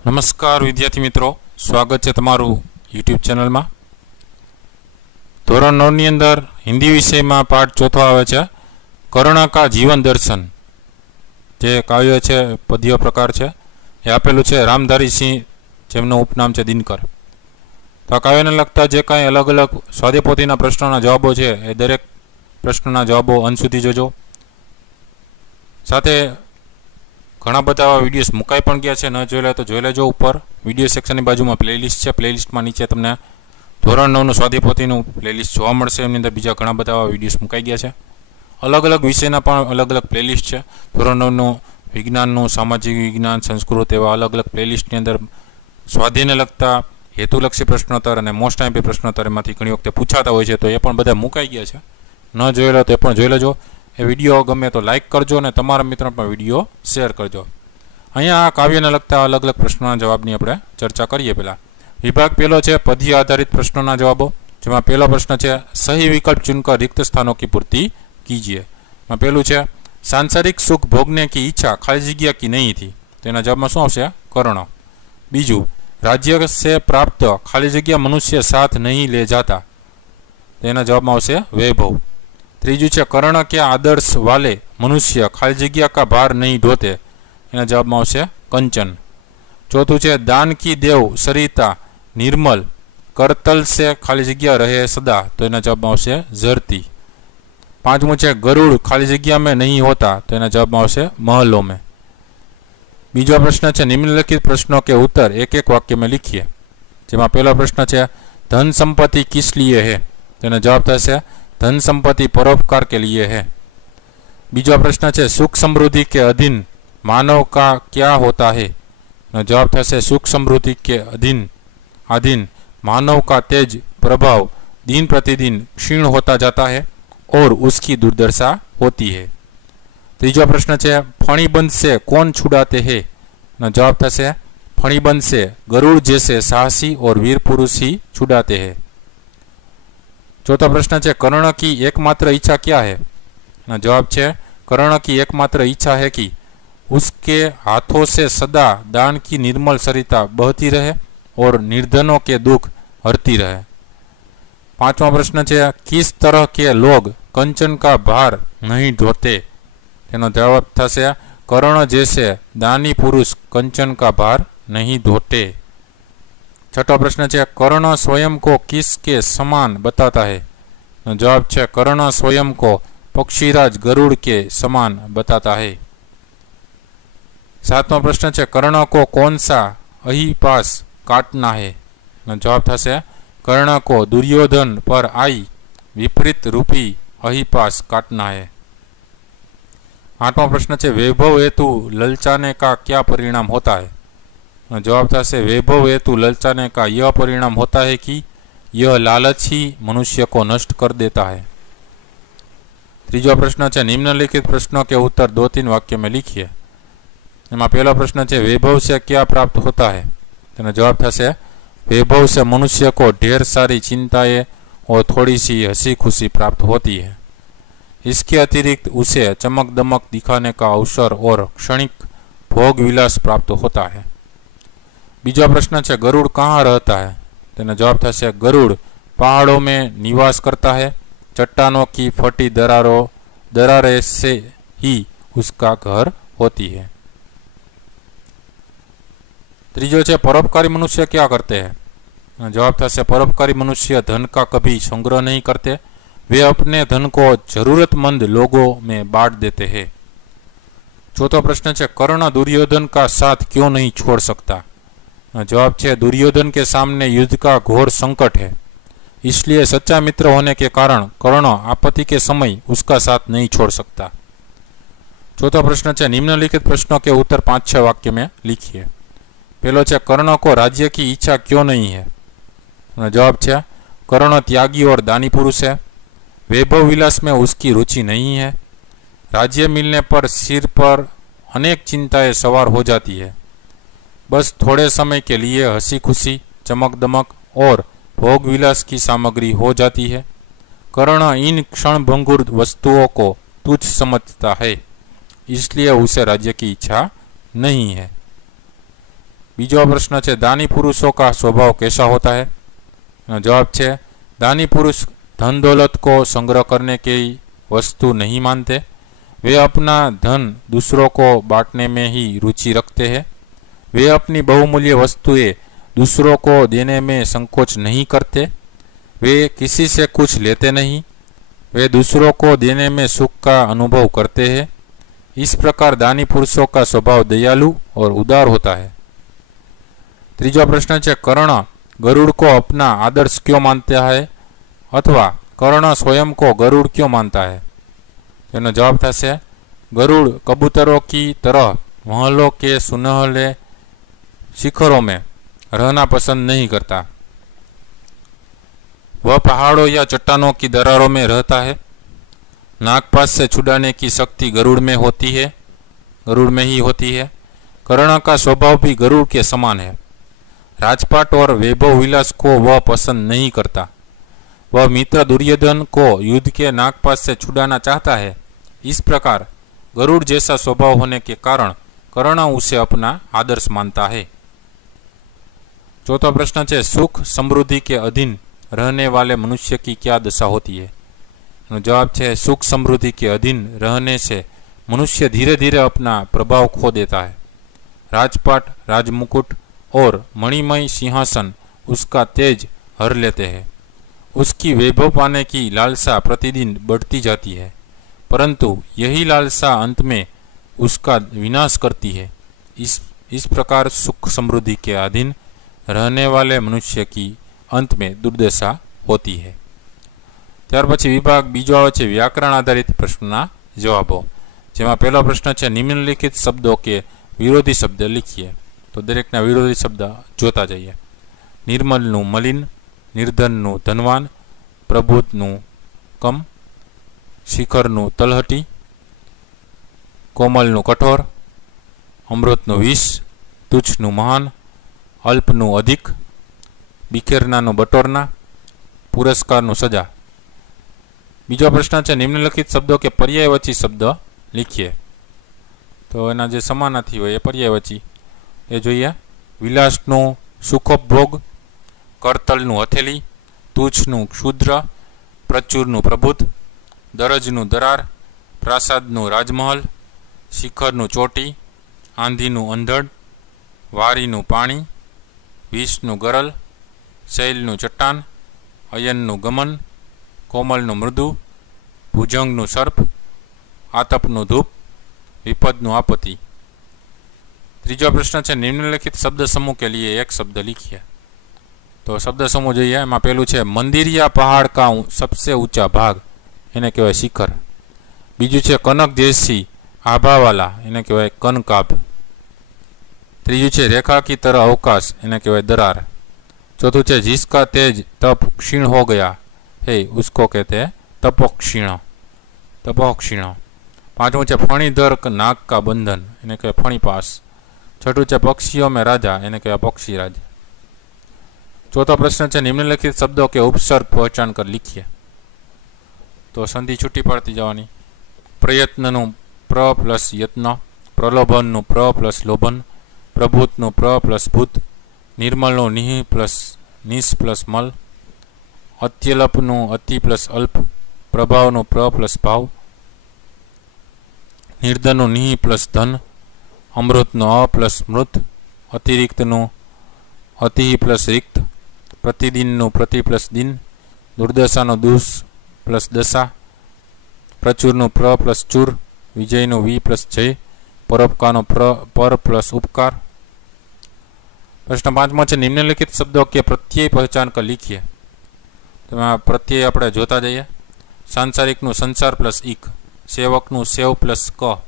नमस्कार विद्यार्थी मित्रों, स्वागत है तमारू यूट्यूब चैनल में। धोरण 9 नी अंदर हिंदी विषय में पाठ चौथो आवे छे कर्ण का जीवन दर्शन। जे काव्य छे पद्य प्रकार छे ए आपेलू छे रामधारी सिंह, जेमनुं उपनाम छे दिनकर। तो आ काव्यने लगता जे कांई अलग अलग स्वाध्यायपोथीना प्रश्नोना जवाबो छे ए दरेक प्रश्नोना जवाबो अंत सुधी जोजो। साथे घणा बधा विडियोज मुकाई पण गया है, न जोया तो जोई लेजो। ऊपर विडियो सेक्शन की बाजू में प्लेलिस्ट है, प्लेलिस्ट में नीचे तमने धोरण 9 स्वाध्यायपोथीनुं प्लेलिस्ट जोवा मळशे। एमनी अंदर बीजा घणा बधा विडियोज मुकाई गया है। अलग अलग विषयना पण अलग अलग प्लेलिस्ट है। धोरण 9 विज्ञाननुं, सामाजिक विज्ञान, संस्कृत एवा अलग अलग प्लेलिस्टनी अंदर स्वाध्यायने लगता हेतुलक्षी प्रश्नोत्तर अने मोस्ट आईएमपी प्रश्नोत्तर एमांथी घणी वखते पूछाता होय छे, तो ए पण बधा मुकाई गया है। न जोयेलो तो ए पण जोई लेजो। ए विडियो गमे तो लाइक करजो और तमारा मित्रों पर विडियो शेर करजो। अहींया आ काव्यने लगता अलग अलग प्रश्नों जवाबनी आपणे चर्चा करीए। पहेला विभाग पहेलो छे पद्य आधारित प्रश्नों जवाबो, जेमां पहेलो प्रश्न छे सही विकल्प चुनकर रिक्त स्थानों की पूर्ति कीजिए। पहेलुं छे सांसारिक सुख भोगने की इच्छा खाली जग्या की नहीं थी, तो एना जवाबमां शुं आवशे? कर्ण। बीजू राज्य से प्राप्त खाली जग्या मनुष्य साथ नहीं ले जाता, तो एना जवाबमां आवशे वैभव। त्रीजू है कर्ण के आदर्श वाले मनुष्य खाली जग्या का भार नहीं ढोते, एना जवाब में आवशे कंचन। चौथु है दान की देव सरिता निर्मल करतल से खाली जग्या रहे सदा, तो एना जवाब में आवशे जरती। पांचमू है गरुड़ खाली जग्या में नहीं होता, तो एना जवाब में आवशे महलों में। बीजो प्रश्न है निम्नलिखित प्रश्नों के उत्तर एक एक वाक्य में लिखिए। जेमां पहला प्रश्न है धन संपत्ति किस लिए है, तो एना जवाब थशे धन संपत्ति परोपकार के लिए है। बीजा प्रश्न है सुख समृद्धि के अधीन मानव का क्या होता है, जवाब थशे सुख समृद्धि के अधीन मानव का तेज प्रभाव दिन प्रतिदिन क्षीण होता जाता है और उसकी दुर्दशा होती है। तीजा प्रश्न है फणीबंध से कौन छुड़ाते हैं, जवाब थशे फणीबंध से गरुड़ जैसे साहसी और वीर पुरुष ही छुड़ाते हैं। चौथा प्रश्न है कर्ण की एकमात्र इच्छा क्या है, जवाब है कर्ण की एकमात्र इच्छा है कि उसके हाथों से सदा दान की निर्मल सरिता बहती रहे और निर्धनों के दुख हरती रहे। पांचवा प्रश्न है किस तरह के लोग कंचन का भार नहीं ढोते, तेनो जवाब थशे कर्ण जैसे दानी पुरुष कंचन का भार नहीं ढोते। छठा प्रश्न है कर्ण स्वयं को किसके समान बताता है, जवाब है कर्ण स्वयं को पक्षीराज गरुड़ के समान बताता है। सातवां प्रश्न है कर्ण को कौन सा अहिपास काटना है, जवाब थशे कर्ण को दुर्योधन पर आई विपरीत रूपी अहिपास काटना है। आठवां प्रश्न है वैभव हेतु ललचाने का क्या परिणाम होता है, जवाब थशे वैभव हेतु ललचाने का यह परिणाम होता है कि यह लालच ही मनुष्य को नष्ट कर देता है। तीजा प्रश्न है निम्नलिखित प्रश्नों के उत्तर 2-3 वाक्य में लिखिए। एमां पहला प्रश्न है वैभव से क्या प्राप्त होता है, तेनो जवाब थशे वैभव से मनुष्य को ढेर सारी चिंताएं और थोड़ी सी हंसी खुशी प्राप्त होती है। इसके अतिरिक्त उसे चमक दमक दिखाने का अवसर और क्षणिक भोग विलास प्राप्त होता है। बीजा प्रश्न है गरुड़ कहाँ रहता है, तेनो जवाब थशे गरुड़ पहाड़ों में निवास करता है, चट्टानों की फटी दरारें से ही उसका घर होती है। तीजो है परोपकारी मनुष्य क्या करते हैं, जवाब थशे परोपकारी मनुष्य धन का कभी संग्रह नहीं करते, वे अपने धन को जरूरतमंद लोगों में बांट देते हैं। चौथा प्रश्न है कर्ण दुर्योधन का साथ क्यों नहीं छोड़ सकता, जवाब है दुर्योधन के सामने युद्ध का घोर संकट है, इसलिए सच्चा मित्र होने के कारण कर्ण आपत्ति के समय उसका साथ नहीं छोड़ सकता। चौथा प्रश्न है निम्नलिखित प्रश्नों के उत्तर 5-6 वाक्य में लिखिए। पहलो है कर्ण को राज्य की इच्छा क्यों नहीं है, जवाब है कर्ण त्यागी और दानी पुरुष है, वैभव विलास में उसकी रुचि नहीं है, राज्य मिलने पर सिर पर अनेक चिंताएं सवार हो जाती है, बस थोड़े समय के लिए हंसी खुशी चमक दमक और भोग विलास की सामग्री हो जाती है। कर्ण इन क्षणभंगुर वस्तुओं को तुच्छ समझता है, इसलिए उसे राज्य की इच्छा नहीं है। बीजो प्रश्न है दानी पुरुषों का स्वभाव कैसा होता है। जवाब है दानी पुरुष धन दौलत को संग्रह करने की वस्तु नहीं मानते। वे अपना धन दूसरों को बांटने में ही रुचि रखते हैं। वे अपनी बहुमूल्य वस्तुएं दूसरों को देने में संकोच नहीं करते। वे किसी से कुछ लेते नहीं। वे दूसरों को देने में सुख का अनुभव करते हैं। इस प्रकार दानी पुरुषों का स्वभाव दयालु और उदार होता है। तीजो प्रश्न है कर्ण गरुड़ को अपना आदर्श क्यों मानता है अथवा कर्ण स्वयं को गरुड़ क्यों मानता है। तेनो जवाब थशे गरुड़ कबूतरों की तरह महलों के सुनहले शिखरों में रहना पसंद नहीं करता। वह पहाड़ों या चट्टानों की दरारों में रहता है। नागपाश से छुड़ाने की शक्ति गरुड़ में ही होती है। कर्ण का स्वभाव भी गरुड़ के समान है। राजपाट और वैभव विलास को वह पसंद नहीं करता। वह मित्र दुर्योधन को युद्ध के नागपाश से छुड़ाना चाहता है। इस प्रकार गरुड़ जैसा स्वभाव होने के कारण कर्ण उसे अपना आदर्श मानता है। चौथा प्रश्न है सुख समृद्धि के अधीन रहने वाले मनुष्य की क्या दशा होती है। जवाब है सुख समृद्धि के अधीन रहने से मनुष्य धीरे धीरे अपना प्रभाव खो देता है। राजपाट राजमुकुट और मणिमय सिंहासन उसका तेज हर लेते हैं। उसकी वैभव पाने की लालसा प्रतिदिन बढ़ती जाती है, परंतु यही लालसा अंत में उसका विनाश करती है। इस प्रकार सुख समृद्धि के अधीन रहने वाले मनुष्य की अंत में दुर्दशा होती है। त्यार पछी विभाग बीजो आवे छे व्याकरण आधारित प्रश्नना जवाबो, जेमां पहलो प्रश्न है निम्नलिखित शब्दों के विरोधी शब्द लिखिए। तो दरेकना विरोधी शब्द जोता जाइए। निर्मलनु मलिन, निर्धननु धनवान, प्रबुद्धनु कम, शिखरनु तलहटी, कोमलनु कठोर, अमृतनु विष, तुच्छनु महान, अल्पनु अधिक, बिखेरनानु बटोरना, पुरस्कारनु सजा। बीजो प्रश्न है निम्नलिखित शब्दों के पर्यायवाची शब्द लिखिए। तो एना जे समानार्थी होय ए पर्यायवाची ए जोईए। विलासनु सुखोपभोग, करतलनु हथेली, तुच्छनु क्षुद्र, प्रचुरनु प्रबुद्ध, दरजनु दरार, प्रासादनु राजमहल, शिखरनु चोटी, आंधीनु अंधड़, वारीनु पाणी, विषनु गरल, शैलनु चट्टान, अयननु गमन, कोमलनु मृदु, भुजंगनु सर्प, आतपनु धूप, विपदनु आपत्ति। तीजो प्रश्न है निम्नलिखित शब्द समूह के लिए एक शब्द लिखिए। तो शब्द समूह जो है पहलू है मंदिर या पहाड़ का सबसे ऊंचा भाग, इन्हें कहवाय शिखर। बीजू है कनक जैसी आभा वाला, इन्हें कहवाय कनकाभ। तीजू है रेखा की तरह अवकाश, इन्हें कहवाय दरार। चौथुं है जिसका तेज तप क्षीण हो गया है उसको कहते हैं तपोक्षीण। पांचवों है फणीधर नाग का बंधन, इन्हें कहवाय फणीपास। छठुं है पक्षियों में राजा, इन्हें कहवाय पक्षीराज। चौथा प्रश्न है निम्नलिखित शब्दों के उपसर्ग पहचान कर लिखिए। तो संधि छूटी पड़ती जावानी। प्रयत्ननु प्र प्लस यत्न, प्रलोभननु प्र प्लस लोभन, प्रभुतनु प्र प्लस भूत, निर्मलनु निह प्लस निस प्लस मल, अत्यल्पनु अति प्लस अल्प, प्रभावनु प्र प्लस भाव, निर्धनु निह प्लस धन, अमृतनु अ प्लस मृत, अतिरिक्तनु अति प्लस रिक्त, प्रतिदिननु प्रति प्लस दिन, दुर्दशानु दुष प्लस दशा, प्रचुरनु प्र प्लस चूर, विजयनु वी प्लस जय, परोपकारनु पर प्लस उपकार। प्रश्न पांचमो है निम्नलिखित शब्दों के प्रत्यय पहचान कर लिखिए। तो प्रत्यय अपने जोता जाइए। सांसारिकनु संसार प्लस इक, सेवकनु सेव प्लस क,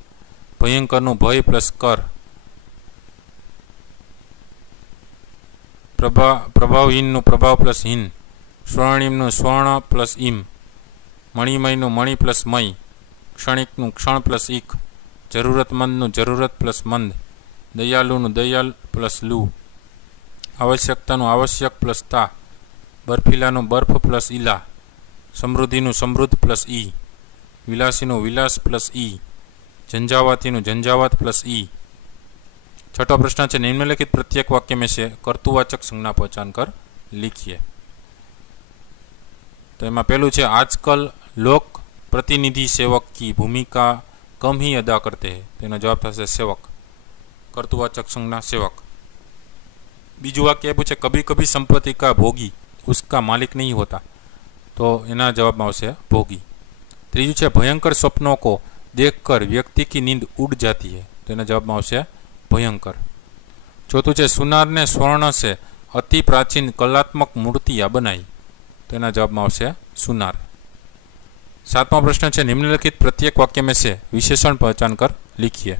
भयंकरनु भय प्लस कर, प्रभावहीन प्रभाव प्लस हीन, स्वर्णिम स्वर्ण प्लस इम, मणिमय मणि प्लस मय, क्षणिक क्षण प्लस इक, जरूरतमंद जरूरत प्लस मंद, दयालु दयाल प्लस लू, आवश्यकता आवश्यक प्लस ता, बर्फीला बर्फ प्लस इला, समृद्धि समृद्ध प्लस ई, विलासी विलास प्लस ई, झंझावाती झंझावात प्लस ई, छठो प्रश्न है निम्नलिखित प्रत्येक वाक्य में से कर्तुवाचक संज्ञा पहचान कर लिखिए। तो एम पहलू है आजकल लोक प्रतिनिधि सेवक की भूमिका कम ही अदा करते हैं। तो जवाब था सेवक, कर्तुवाचक संज्ञा सेवक। बीजू वाक्य पूछे कभी कभी संपत्ति का भोगी उसका मालिक नहीं होता। तो एना जवाब में आवशे भोगी। त्रीजू है भयंकर स्वप्नों को देखकर व्यक्ति की नींद उड़ जाती है। तो एना जवाब में आवशे भयंकर। चौथुं है सुनार ने स्वर्ण से अति प्राचीन कलात्मक मूर्तियां बनाई। तो एना जवाब में आवशे सुनार। सातवां प्रश्न है निम्नलिखित प्रत्येक वाक्य में से विशेषण पहचान कर लिखिए।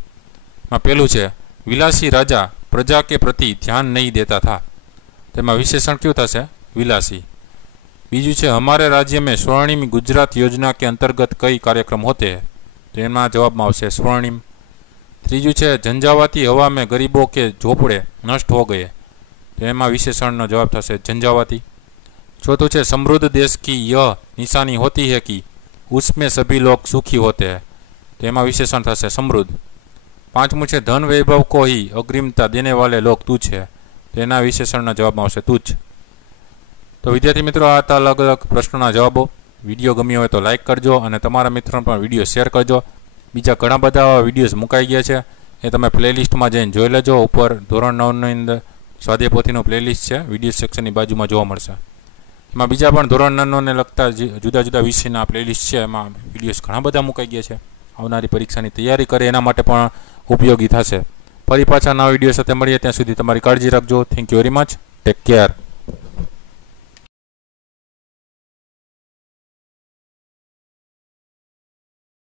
पहलू है विलासी राजा प्रजा के प्रति ध्यान नहीं देता था। तेमा विशेषण क्यों थशे? विलासी। बीजू है हमारे राज्य में स्वर्णिम गुजरात योजना के अंतर्गत कई कार्यक्रम होते हैं। तो एमा जवाब में आवशे स्वर्णिम। तीजू है झंझावाती हवा में गरीबों के झोपड़े नष्ट हो गए। तो एमा विशेषण जवाब थशे झंझावाती। चौथुं है समृद्ध देश की यह निशानी होती है कि उसमें सभी लोग सुखी होते हैं। तो एमा विशेषण थशे समृद्ध। पांचमું है धन वैभव को ही अग्रिमता देने वाले लोग तुच्छ है। तो एना विशेषण जवाब में आवशे तुच्छ। तो विद्यार्थी मित्रों आ था अलग अलग प्रश्नों जवाबों। विडियो गम्यो हो तो लाइक करजो और तमारा मित्रों पर विडियो शेर करजो। बीजा घणा बधा विडियोज मुकाई गया है ए तमे प्लेलिस्ट में जईने जोई लेजो। ऊपर धोरण 9 ની અંદર સ્વાધ્યાય પોથીનો પ્લેલિસ્ટ છે, વિડીયો સેક્શનની બાજુમાં જોવા મળશે। એમાં બીજા પણ ધોરણ 9 ને લગતા જુદા જુદા વિષયના પ્લેલિસ્ટ છે, એમાં વિડીયોઝ ઘણા બધા મુકાઈ ગયા છે। આવનારી પરીક્ષાની તૈયારી કરે એના માટે પણ ઉપયોગી થશે। ફરી પાછા નવા વિડીયો સાથે મળીએ, ત્યાં સુધી તમારી કાળજી રાખજો। Thank you very much, take care.